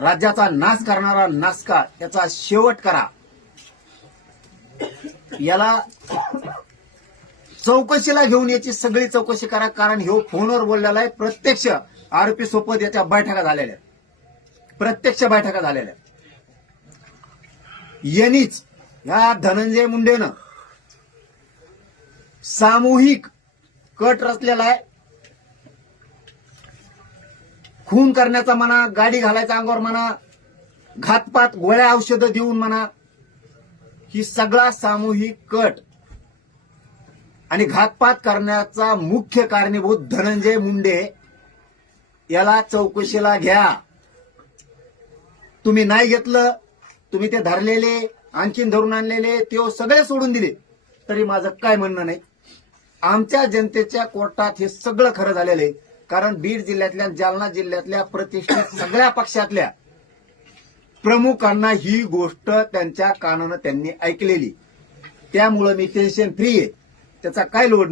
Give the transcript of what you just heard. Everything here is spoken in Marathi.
राज्याचा नाश करणारा नासका याचा शेवट करा. याला चौकशीला घेऊन याची सगळी चौकशी करा. कारण ह्यो फोनवर बोललेला आहे. प्रत्यक्ष आरोपी सोबत याच्या बैठका झालेल्या, प्रत्यक्ष बैठका झालेल्या. यांनीच या धनंजय मुंडेनं सामूहिक कट रचलेला आहे. खून करण्याचा म्हणा, गाडी घालायचा अंगावर म्हणा, घातपात, गोळ्या औषधं देऊन म्हणा, ही सगळा सामूहिक कट आणि घातपात करण्याचा मुख्य कारणीभूत धनंजय मुंडे. याला चौकशीला घ्या. तुम्ही नाही घेतलं, तुम्ही ते धरलेले, आणखीन धरून आणलेले ते सगळे सोडून दिले तरी माझं काय म्हणणं नाही. आमच्या जनतेच्या कोर्टात हे सगळं खरं झालेलं आहे. कारण बीड जिल्ह्यातल्या, जालना जिल्ह्यातल्या प्रतिष्ठित सगळ्या पक्षातल्या प्रमुखांना ही गोष्ट त्यांच्या कानानं त्यांनी ऐकलेली. त्यामुळं मी टेन्शन फ्री आहे. त्याचा काय लोड नाही.